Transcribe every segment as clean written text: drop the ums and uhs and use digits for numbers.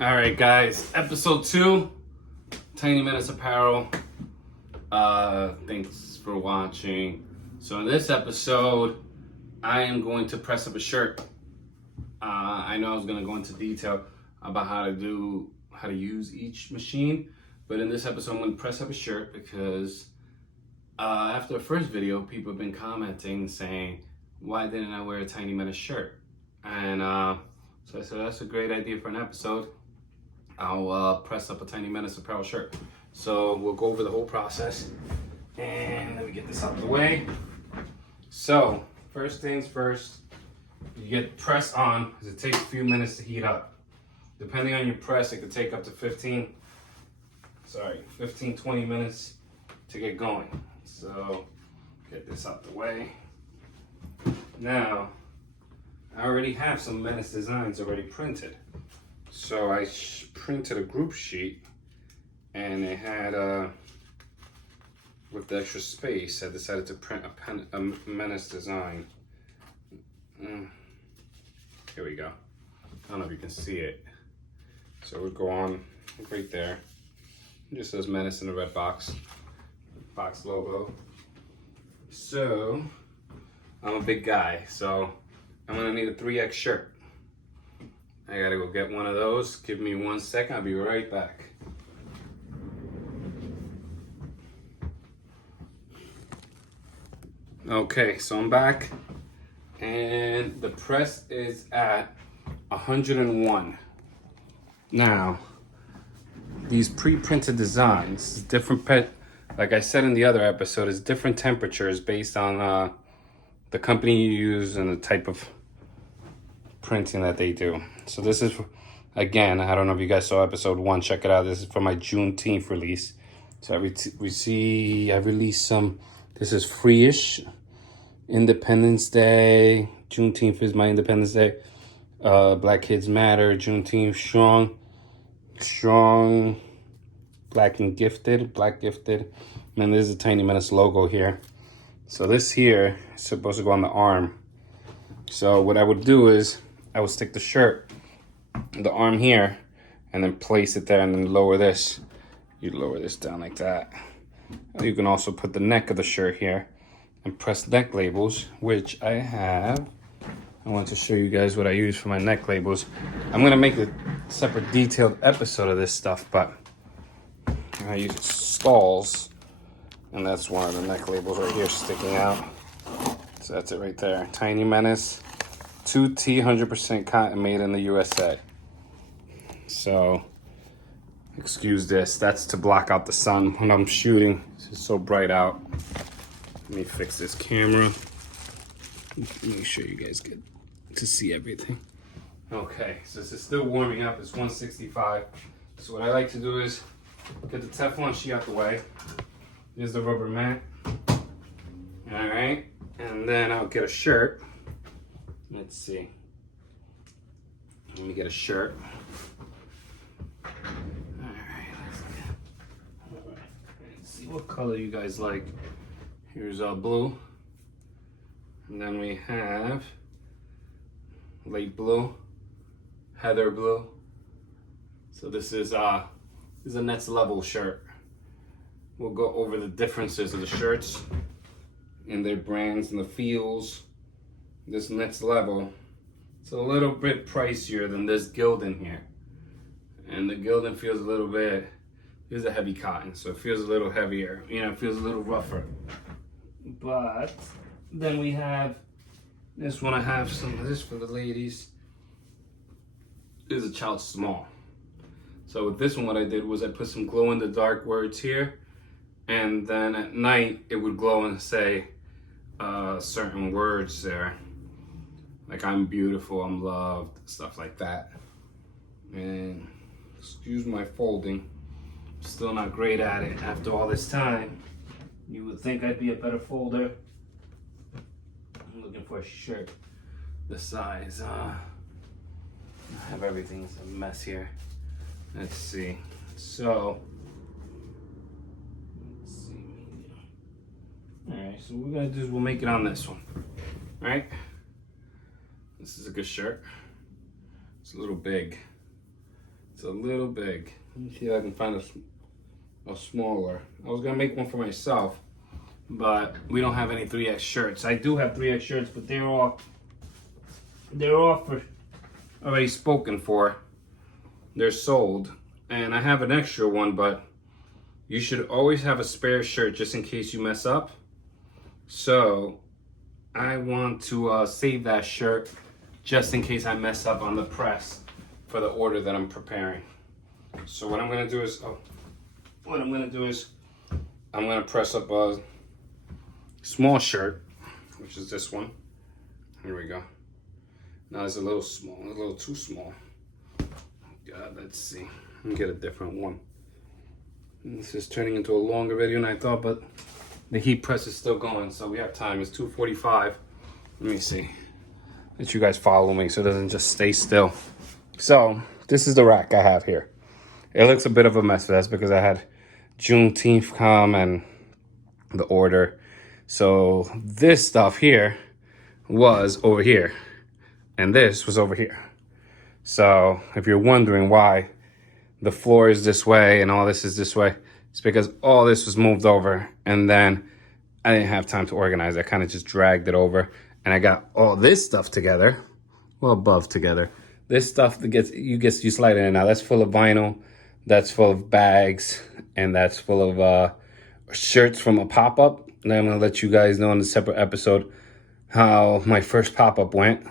All right, guys, episode 2, Menace Apparel. Thanks for watching. So in this episode, I am going to press up a shirt. I know I was going to go into detail about how to use each machine, but in this episode, I'm going to press up a shirt because after the first video, people have been commenting saying, why didn't I wear a Tiny Menace shirt? And so I said, that's a great idea for an episode. I'll press up a Tinymenace Apparel shirt. So we'll go over the whole process. And let me get this out of the way. So, first things first, you get press on, because it takes a few minutes to heat up. Depending on your press, it could take up to 15, 20 minutes to get going. So, get this out the way. Now, I already have some Menace designs already printed. So I printed a group sheet, and it had, with the extra space, I decided to print a Menace design. Here we go. I don't know if you can see it. So it would go on right there. It just says Menace in the red box logo. So I'm a big guy, so I'm gonna need a 3X shirt. I gotta go get one of those. Give me 1 second, I'll be right back. Okay, so I'm back, and the press is at 101. Now, these pre-printed designs, like I said in the other episode, is different temperatures based on the company you use and the type of printing that they do. So this is, again, I don't know if you guys saw episode 1, check it out. This is for my Juneteenth release. So I released some, this is free-ish, Independence Day, Juneteenth is my Independence Day, Black Kids Matter, Juneteenth, strong, Black gifted, and then there's a Tiny Menace logo here. So this here is supposed to go on the arm. So what I would do is, I would stick the arm here, and then place it there, and then lower this. You lower this down like that. You can also put the neck of the shirt here, and press neck labels, which I have. I want to show you guys what I use for my neck labels. I'm gonna make a separate detailed episode of this stuff, but I use skulls, and that's one of the neck labels right here sticking out. So that's it right there. Tiny Menace, 2T 100% cotton, made in the USA. So, excuse this. That's to block out the sun when I'm shooting. It's so bright out. Let me fix this camera. Make sure you guys get to see everything. Okay, so this is still warming up. It's 165. So what I like to do is get the Teflon sheet out the way. Here's the rubber mat. All right. And then I'll get a shirt. Let's see. Let me get a shirt. Let's see what color you guys like. Here's blue. And then we have light blue, heather blue. So this is a next level shirt. We'll go over the differences of the shirts and their brands and the feels. This next level, it's a little bit pricier than this Gildan here. And the Gildan feels a little bit, this is a heavy cotton, so it feels a little heavier. You know, it feels a little rougher. But then we have this one. I have some of this for the ladies. This is a child small. So with this one, what I did was I put some glow in the dark words here. And then at night, it would glow and say certain words there. Like, I'm beautiful, I'm loved, stuff like that. And excuse my folding. Still not great at it after all this time. You would think I'd be a better folder. I'm looking for a shirt. The size, I have everything, it's a mess here. Let's see. So, alright, so what we're gonna do is we'll make it on this one. Alright? This is a good shirt. It's a little big. It's a little big. Let me see if I can find a smaller. I was gonna make one for myself, but we don't have any 3X shirts. I do have 3X shirts, but they're all for already spoken for. They're sold, and I have an extra one, but you should always have a spare shirt just in case you mess up. So I want to save that shirt just in case I mess up on the press for the order that I'm preparing. So what I'm gonna do is, I'm gonna press up a small shirt, which is this one. Here we go. Now it's a little small, a little too small. God, let's see. Let me get a different one. This is turning into a longer video than I thought, but the heat press is still going, so we have time. It's 2:45. Let me see. Let you guys follow me so it doesn't just stay still. So this is the rack I have here. It looks a bit of a mess, but that's because I had Juneteenth come and the order. So this stuff here was over here, and this was over here. So if you're wondering why the floor is this way and all this is this way, it's because all this was moved over, and then I didn't have time to organize. I kind of just dragged it over, and I got all this stuff together, well above together. This stuff that you slide in and out. That's full of vinyl, that's full of bags, and that's full of shirts from a pop-up. And I'm gonna let you guys know in a separate episode how my first pop-up went.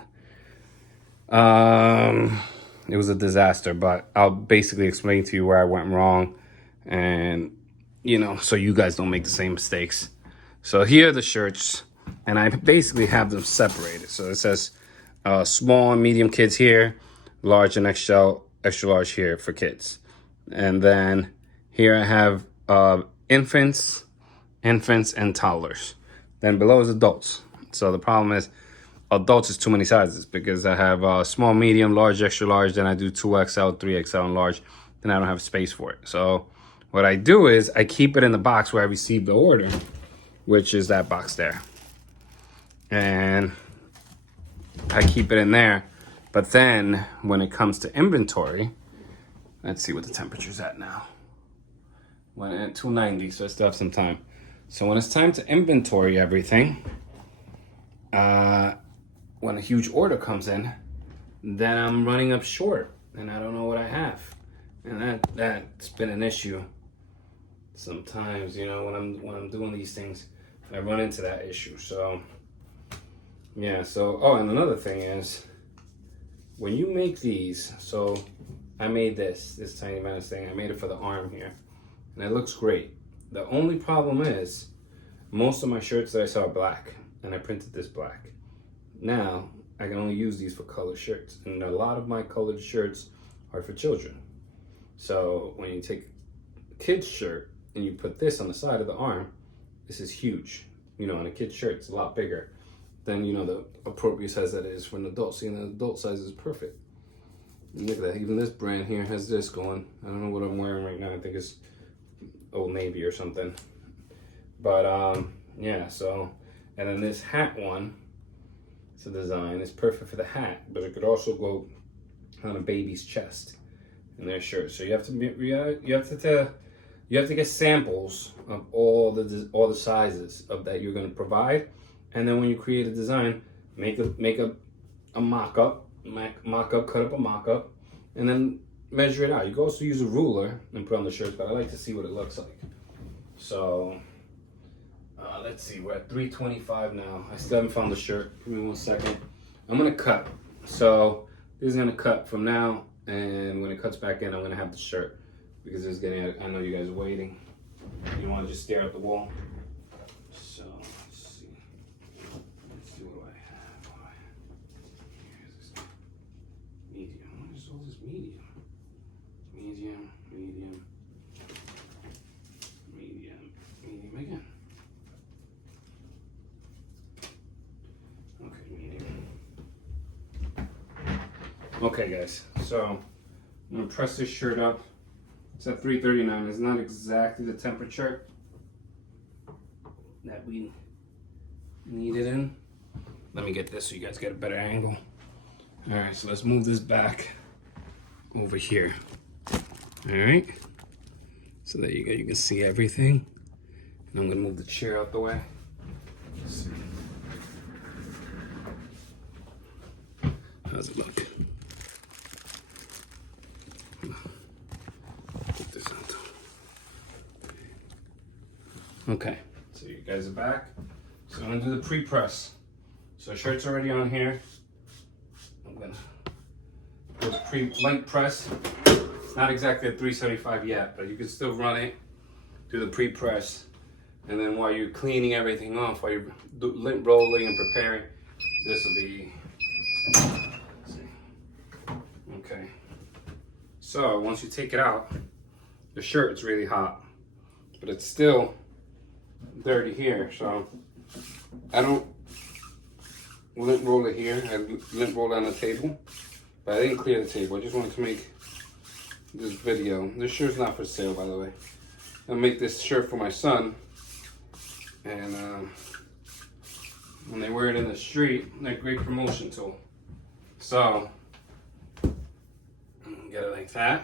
It was a disaster, but I'll basically explain to you where I went wrong, and so you guys don't make the same mistakes. So here are the shirts, and I basically have them separated. So it says small and medium kids here, large and extra large here for kids. And then here I have infants, and toddlers. Then below is adults. So the problem is adults is too many sizes, because I have small, medium, large, extra large, then I do 2XL, 3XL, and large. Then I don't have space for it. So what I do is I keep it in the box where I received the order, which is that box there. And I keep it in there. But then when it comes to inventory, let's see what the temperature's at now. When at 290, so I still have some time. So when it's time to inventory everything, when a huge order comes in, then I'm running up short and I don't know what I have. And that's been an issue sometimes, when I'm doing these things, I run into that issue. So yeah, and another thing is, when you make these, so I made this Tiny Menace thing, I made it for the arm here, and it looks great. The only problem is, most of my shirts that I saw are black, and I printed this black. Now, I can only use these for colored shirts, and a lot of my colored shirts are for children. So when you take a kid's shirt and you put this on the side of the arm, this is huge. On a kid's shirt, it's a lot bigger than, the appropriate size that is for an adult. See, an adult size is perfect. And look at that, even this brand here has this going. I don't know what I'm wearing right now. I think it's Old Navy or something. But yeah, so, and then this hat one, it's a design, it's perfect for the hat, but it could also go on a baby's chest in their shirt. So you have to get samples of all the sizes of that you're going to provide, and then when you create a design, make a mock-up, cut up a mock-up, and then measure it out. You can also use a ruler and put on the shirt, but I like to see what it looks like. So let's see, we're at 325 now. I still haven't found the shirt. Give me 1 second. I'm gonna cut. So this is gonna cut from now, and when it cuts back in, I'm gonna have the shirt, because I know you guys are waiting. You don't want to just stare at the wall. So let's see. What do I have? Here's this medium. What is all this medium? Medium again. Okay, medium. Okay, guys. So I'm gonna press this shirt up. It's at 339. It's not exactly the temperature that we need it in. Let me get this so you guys get a better angle. All right, so let's move this back over here. All right. So there you go. You can see everything. And I'm gonna move the chair out the way. Let's see. How's it look? Put this out. Okay. So you guys are back. So I'm gonna do the pre-press. So shirt's already on here. I'm gonna do the light press. It's not exactly a 375 yet, but you can still run it. Do the pre-press, and then while you're cleaning everything off, while you're lint rolling and preparing, this will be. Let's see. Okay. So once you take it out, the shirt's really hot, but it's still dirty here. So I don't lint roll it here. I lint roll it on the table, but I didn't clear the table. I just wanted to make this video. This shirt's not for sale, by the way. I'll make this shirt for my son, and when they wear it in the street, they're a great promotion tool. So get it like that.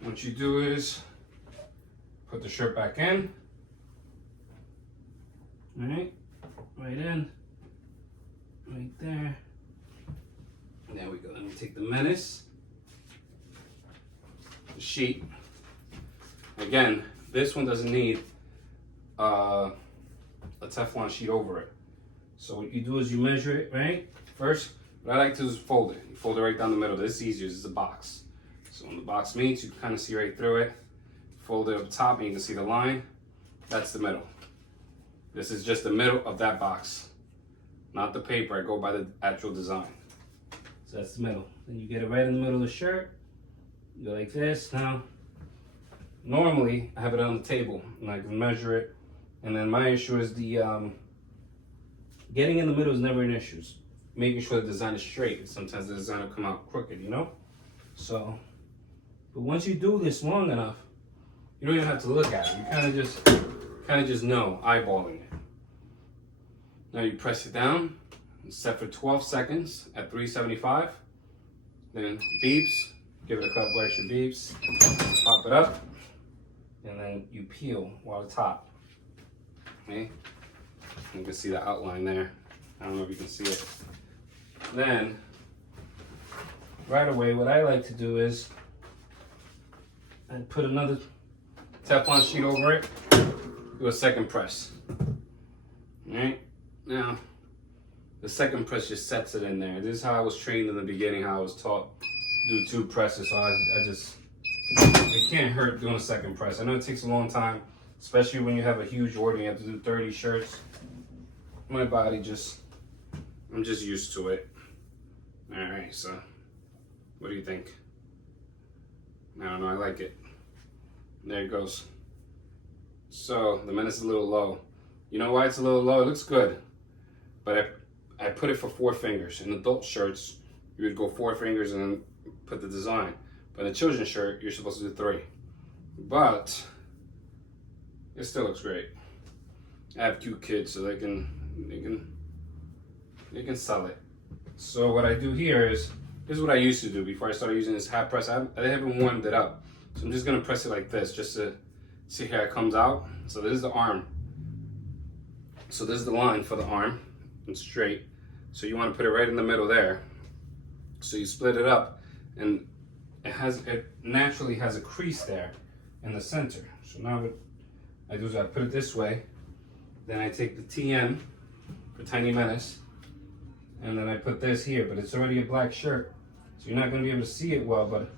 What you do is put the shirt back in. All right, right in, right there. There we go. Let me take the Menace, the sheet. Again, this one doesn't need a Teflon sheet over it. So what you do is you measure it, right? First, what I like to do is fold it. You fold it right down the middle. This is easier. This is a box. So when the box meets, you can kind of see right through it. Fold it up top, and you can see the line. That's the middle. This is just the middle of that box, not the paper. I go by the actual design. So that's the middle. Then you get it right in the middle of the shirt. You go like this. Now, normally I have it on the table and I can measure it. And then my issue is the getting in the middle is never an issue. Making sure the design is straight. Sometimes the design will come out crooked, you know? So, but once you do this long enough, you don't even have to look at it. You kind of just know, eyeballing it. Now you press it down, set for 12 seconds at 375. Then beeps, give it a couple extra beeps, pop it up, and then you peel while it's hot. Okay? You can see the outline there. I don't know if you can see it. Then, right away, what I like to do is I put another Teflon sheet over it, do a second press. Alright? Now, the second press just sets it in there. This is how I was trained in the beginning, how I was taught to do 2 presses. So it can't hurt doing a second press. I know it takes a long time, especially when you have a huge order, you have to do 30 shirts. My body I'm just used to it. Alright, so what do you think? I don't know, I like it. There it goes. So the Menace is a little low. You know why it's a little low? It looks good, but I put it for 4 fingers. In adult shirts, you would go 4 fingers and then put the design. But in a children's shirt, you're supposed to do 3. But it still looks great. I have 2 kids, so they can sell it. So what I do here is, this is what I used to do before I started using this hat press. I haven't warmed it up. So I'm just gonna press it like this, just to see how it comes out. So this is the arm. So this is the line for the arm, and straight. So you wanna put it right in the middle there. So you split it up, and it naturally has a crease there in the center. So now what I do is I put it this way, then I take the TN for Tiny Menace, and then I put this here, but it's already a black shirt, so you're not gonna be able to see it well, but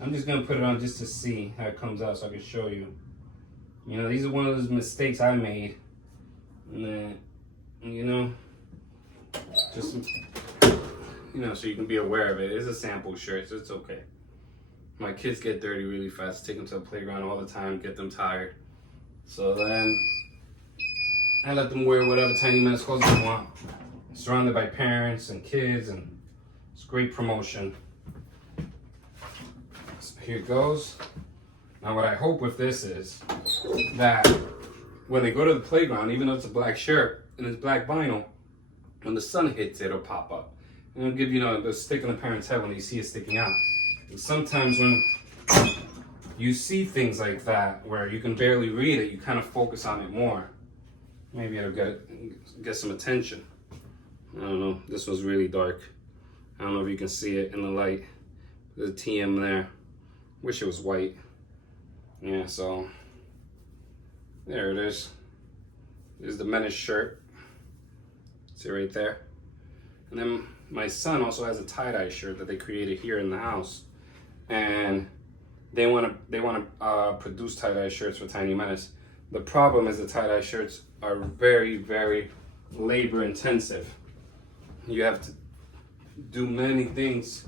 I'm just gonna put it on just to see how it comes out so I can show you. You know, these are one of those mistakes I made. And then, you know, just, you know, so you can be aware of it. It's a sample shirt, so it's okay. My kids get dirty really fast. Take them to the playground all the time, get them tired. So then I let them wear whatever Tiny Menace clothes they want. Surrounded by parents and kids, and it's great promotion. So here it goes. Now what I hope with this is that when they go to the playground, even though it's a black shirt and it's black vinyl, when the sun hits it, it'll pop up. And it'll give you know, the stick in the parent's head when you see it sticking out. And sometimes when you see things like that where you can barely read it, you kind of focus on it more. Maybe it'll get some attention. I don't know. This was really dark. I don't know if you can see it in the light. There's a TM there. Wish it was white. Yeah, so there it is. There's the Menace shirt. See right there? And then my son also has a tie-dye shirt that they created here in the house. And they want to produce tie-dye shirts for Tiny Menace. The problem is the tie-dye shirts are very, very labor intensive. You have to do many things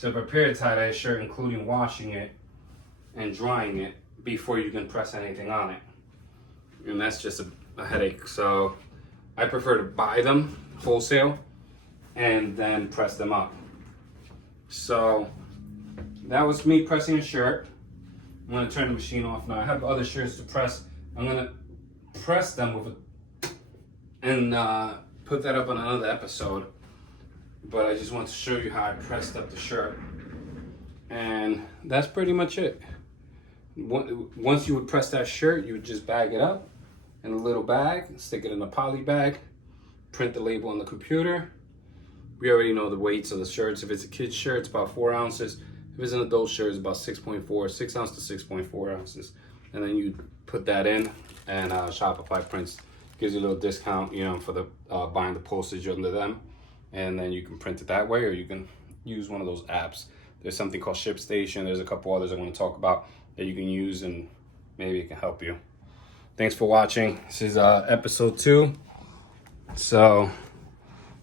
to prepare a tie-dye shirt, including washing it and drying it before you can press anything on it. And that's just a headache. So I prefer to buy them wholesale and then press them up. So that was me pressing a shirt. I'm gonna turn the machine off now. I have other shirts to press. I'm gonna press them with and put that up on another episode. But I just want to show you how I pressed up the shirt. And that's pretty much it. Once you would press that shirt, you would just bag it up in a little bag, stick it in a poly bag, print the label on the computer. We already know the weights of the shirts. If it's a kid's shirt, it's about 4 ounces. If it's an adult shirt, it's about 6 ounces to 6.4 ounces. And then you put that in, and Shopify prints, gives you a little discount, you know, for the buying the postage under them. And then you can print it that way, or you can use one of those apps. There's something called ShipStation. There's a couple others I want to talk about that you can use, and maybe it can help you. Thanks for watching. This is episode 2. So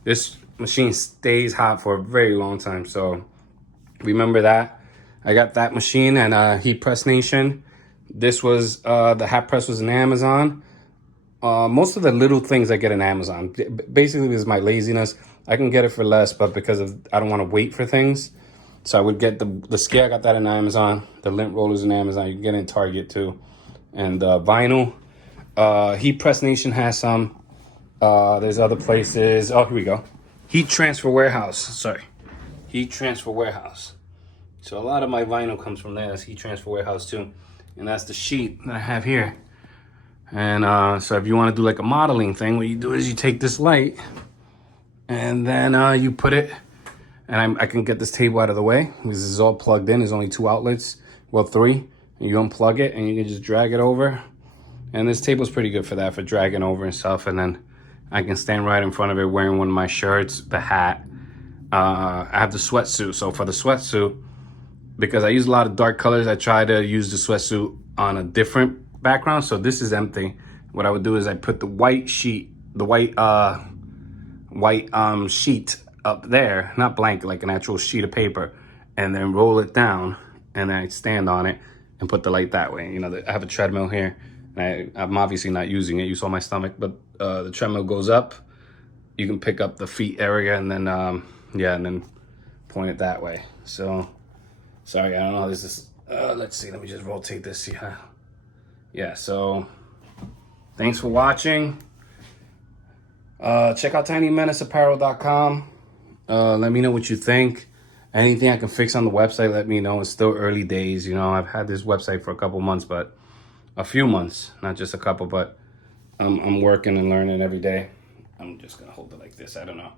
this machine stays hot for a very long time. So remember that. I got that machine and Heat Press Nation. This was, the hat press was in Amazon. Most of the little things I get in Amazon. Basically, this is my laziness. I can get it for less, but because of I don't want to wait for things. So I would get the scale, I got that in Amazon. The lint rollers in Amazon. You can get it in Target too. And vinyl. Heat Press Nation has some. There's other places. Oh, here we go. Heat Transfer Warehouse. Sorry. Heat Transfer Warehouse. So a lot of my vinyl comes from there. That's Heat Transfer Warehouse too. And that's the sheet that I have here. And so if you want to do like a modeling thing, what you do is you take this light and then you put it, and I can get this table out of the way because this is all plugged in. There's only 2 outlets, well 3. And you unplug it and you can just drag it over. And this table's pretty good for that, for dragging over and stuff. And then I can stand right in front of it wearing one of my shirts, the hat. I have the sweatsuit. So for the sweatsuit, because I use a lot of dark colors, I try to use the sweatsuit on a different background. So this is empty. What I would do is I put the white sheet, the white sheet up there, not blanket, like an actual sheet of paper, and then roll it down, and then I stand on it and put the light that way. You know, I have a treadmill here, and I'm obviously not using it. You saw my stomach, but the treadmill goes up. You can pick up the feet area, and then and then point it that way. So sorry, I don't know how this is. Let's see. Let me just rotate this. Yeah. So thanks for watching. Check out Tinymenaceapparel.com. Let me know what you think. Anything I can fix on the website, let me know. It's still early days. You know, I've had this website for a couple months, but a few months, not just a couple, but I'm working and learning every day. I'm just going to hold it like this. I don't know.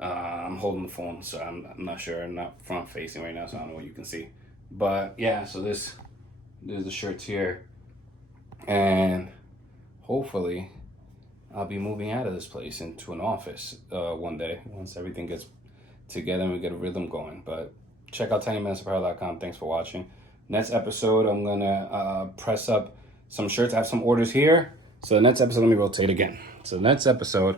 I'm holding the phone, so I'm not sure. I'm not front facing right now, so I don't know what you can see. But yeah, so there's the shirts here. And hopefully I'll be moving out of this place into an office one day once everything gets together and we get a rhythm going. But check out Tinymenaceapparel.com. Thanks for watching. Next episode, I'm gonna press up some shirts. I have some orders here. So the next episode, let me rotate again. So the next episode,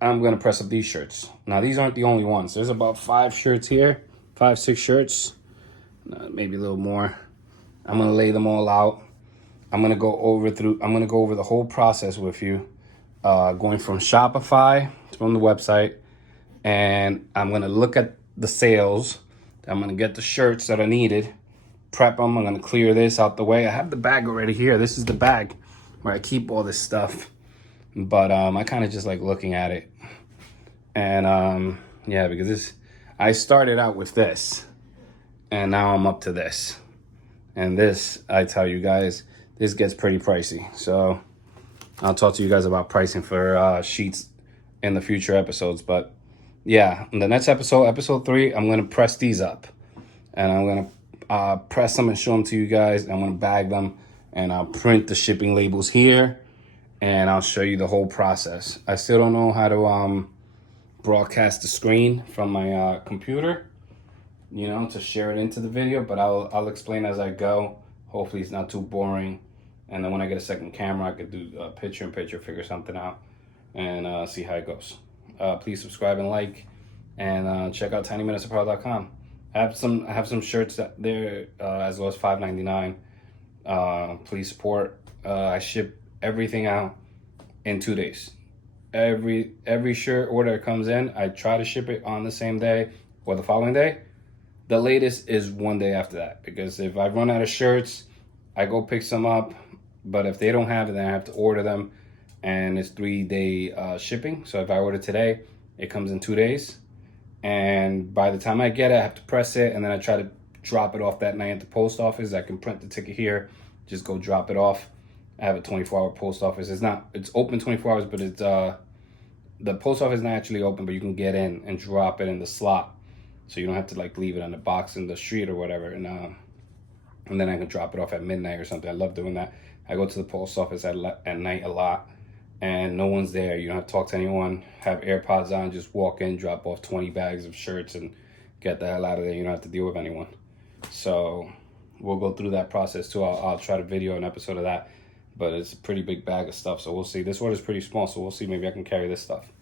I'm gonna press up these shirts. Now these aren't the only ones. There's about 5 shirts here, 5, 6 shirts, maybe a little more. I'm gonna lay them all out. I'm gonna go over the whole process with you. Going from Shopify, from the website, and I'm gonna look at the sales. I'm gonna get the shirts that are needed, prep them. I'm gonna clear this out the way. I have the bag already here. This is the bag where I keep all this stuff, but I kind of just like looking at it. And yeah, because I started out with this, and now I'm up to this. And this, I tell you guys, this gets pretty pricey. So I'll talk to you guys about pricing for sheets in the future episodes. But yeah, in the next episode, episode 3, I'm gonna press these up, and I'm gonna press them and show them to you guys. I'm gonna bag them, and I'll print the shipping labels here, and I'll show you the whole process. I still don't know how to broadcast the screen from my computer, you know, to share it into the video, but I'll explain as I go. Hopefully it's not too boring. And then when I get a second camera, I could do a picture-in-picture, figure something out, and see how it goes. Please subscribe and like, and check out Tinymenaceapparel.com. I have some shirts that there as well as $5.99. Please support. I ship everything out in 2 days. Every shirt order that comes in, I try to ship it on the same day or the following day. The latest is 1 day after that, because if I run out of shirts, I go pick some up, but if they don't have it, then I have to order them, and it's 3-day shipping. So if I order today, it comes in 2 days, and by the time I get it, I have to press it, and then I try to drop it off that night at the post office. I can print the ticket here, just go drop it off. I have a 24-hour post office. It's open 24 hours, but it's the post office is not actually open, but you can get in and drop it in the slot, so you don't have to like leave it on the box in the street or whatever. And then I can drop it off at midnight or something. I love doing that. I go to the post office at night a lot, and no one's there. You don't have to talk to anyone. Have AirPods on, just walk in, drop off 20 bags of shirts, and get the hell out of there. You don't have to deal with anyone. So we'll go through that process too. I'll try to video an episode of that, but it's a pretty big bag of stuff. So we'll see. This order is pretty small, so we'll see. Maybe I can carry this stuff.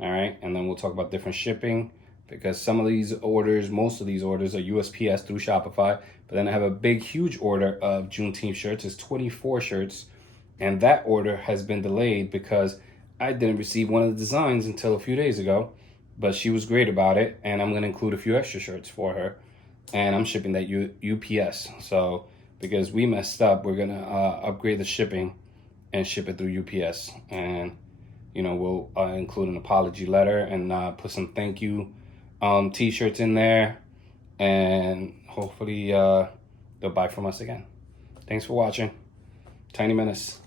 All right, and then we'll talk about different shipping, because some of these orders, most of these orders are USPS through Shopify. But then I have a big, huge order of Juneteenth shirts. It's 24 shirts. And that order has been delayed because I didn't receive one of the designs until a few days ago. But she was great about it. And I'm going to include a few extra shirts for her. And I'm shipping that UPS. So because we messed up, we're going to upgrade the shipping and ship it through UPS. And, you know, we'll include an apology letter and put some thank you t-shirts in there, and hopefully they'll buy from us again. Thanks for watching. Tiny Menace.